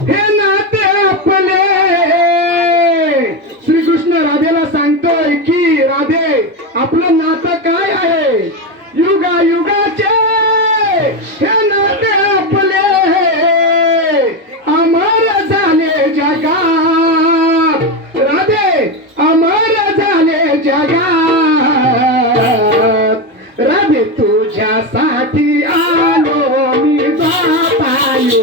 हे नाते आपले. श्रीकृष्ण राधेला सांगतोय की राधे आपलं नातं काय आहे? युगा युगाचे हे नाते आपले. अमर झाले जगा राधे अमर झाले जगा राधे तुझ्यासाठी आलो मी बापायो